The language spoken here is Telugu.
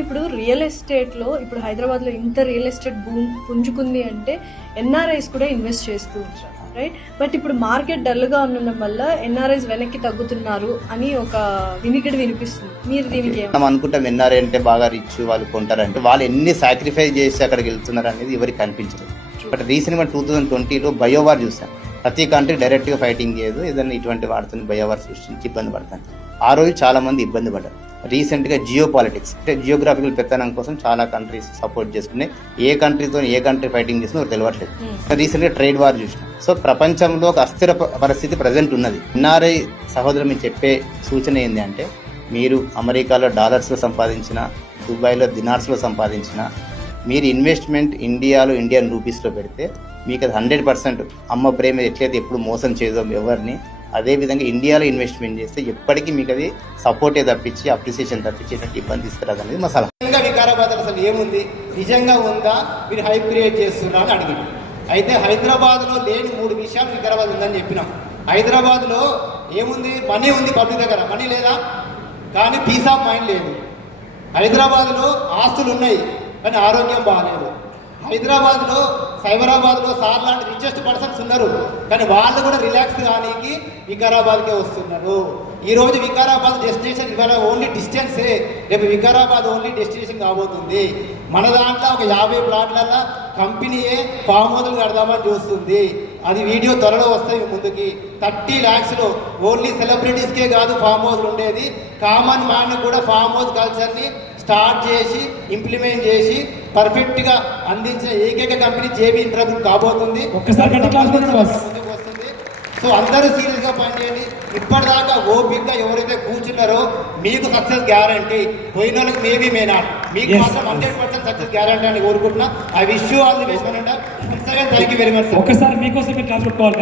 ఇప్పుడు రియల్ ఎస్టేట్లో ఇప్పుడు హైదరాబాద్లో ఇంత రియల్ ఎస్టేట్ భూమి పుంజుకుంది అంటే ఎన్ఆర్ఐస్ కూడా ఇన్వెస్ట్ చేస్తూ ఉంటారు, రైట్? బట్ ఇప్పుడు మార్కెట్ డల్గా ఉండడం వల్ల ఎన్ఆర్ఐస్ వెనక్కి తగ్గుతున్నారు అని ఒక వినికిడి వినిపిస్తుంది. మీరు దీనికి మనం అనుకుంటాం ఎన్ఆర్ఐ అంటే బాగా రిచ్, వాళ్ళు కొంటారంటే వాళ్ళు ఎన్ని సాక్రిఫైస్ చేసి అక్కడికి వెళ్తున్నారు అనేది ఎవరికి కనిపించదు. బట్ రీసెంట్గా 2020లో బయోవార్ చూసాం. ప్రతి కంట్రీ డైరెక్ట్గా ఫైటింగ్ చేయదు, ఏదైనా ఇటువంటి వాడుతుంది బయోవార్ సృష్టించి ఇబ్బంది పడతాను. ఆ రోజు చాలా మంది ఇబ్బంది పడ్డారు. రీసెంట్గా జియో పాలిటిక్స్ అంటే జియోగ్రాఫికల్ పెత్తనం కోసం చాలా కంట్రీస్ సపోర్ట్ చేసుకున్నాయి. ఏ కంట్రీతో ఏ కంట్రీ ఫైటింగ్ చేస్తుందో తెలియట్లేదు. రీసెంట్గా ట్రేడ్ వార్ చూసినాం. సో ప్రపంచంలో ఒక అస్థిర పరిస్థితి ప్రజెంట్ ఉన్నది. ఎన్ఆర్ఐ సహోదరు మీరు చెప్పే సూచన ఏంటి అంటే, మీరు అమెరికాలో డాలర్స్లో సంపాదించిన, దుబాయ్లో దినార్స్లో సంపాదించిన, మీరు ఇన్వెస్ట్మెంట్ ఇండియాలో ఇండియన్ రూపీస్లో పెడితే మీకు అది 100% అమ్మ ప్రేమ ఎట్లయితే ఎప్పుడు మోసం చేయదో ఎవరిని, అదేవిధంగా ఇండియాలో ఇన్వెస్ట్మెంట్ చేస్తే ఎప్పటికీ మీకు అది సపోర్టే తప్పించి అప్రిసియేషన్ తప్పించేటువంటి ఇబ్బంది తీసుకురాదు అనేది మా సలహా. వికారాబాద్ అసలు ఏముంది, నిజంగా ఉందా, మీరు హైప్ క్రియేట్ చేస్తున్నా అని అడిగింది. అయితే హైదరాబాద్లో లేని 3 విషయాలు వికారాబాద్ ఉందని చెప్పినాం. హైదరాబాద్లో ఏముంది, మనీ ఉంది, పబ్లిక్ దగ్గర మనీ లేదా, కానీ పీస్ ఆఫ్ మైండ్ లేదు. హైదరాబాద్లో ఆస్తులు ఉన్నాయి కానీ ఆరోగ్యం బాగాలేదు. హైదరాబాద్లో సైబరాబాద్లో సార్ లాంటి రిచెస్ట్ పర్సన్స్ ఉన్నారు కానీ వాళ్ళు కూడా రిలాక్స్ కానీకి వికారాబాద్కే వస్తున్నారు. ఈరోజు వికారాబాద్ డెస్టినేషన్ ఇవాళ ఓన్లీ డిస్టెన్సే, రేపు వికారాబాద్ ఓన్లీ డెస్టినేషన్ కాబోతుంది. మన దాంట్లో ఒక 50 ప్లాట్లలో కంపెనీయే ఫామ్ హౌస్లు కడదామని చూస్తుంది. అది వీడియో త్వరలో వస్తాయి ముందుకి. 30 lakhsలో ఓన్లీ సెలబ్రిటీస్కే కాదు ఫామ్ హౌస్లు ఉండేది, కామన్ మ్యాన్ కూడా ఫామ్ హౌస్ కల్చర్ని స్టార్ట్ చేసి ఇంప్లిమెంట్ చేసి పర్ఫెక్ట్గా అందించిన ఏకైక కంపెనీ జేబీ ఇన్ఫ్రా గ్రూప్ కాబోతుంది. ముందుకు వస్తుంది. సో అందరూ సీరియస్గా పనిచేయండి. ఇప్పటిదాకా ఓపిక్గా ఎవరైతే కూర్చున్నారో మీకు సక్సెస్ గ్యారంటీ, పోయిన వాళ్ళకి మేబీ మే నాట్, మీకు మాత్రం 100% సక్సెస్ గ్యారంటీ అని కోరుకుంటున్నా. I wish you all the best. Thank you very much. ఒకసారి మీకోసం మీరు క్లాస్ పెట్టుకోవాలి.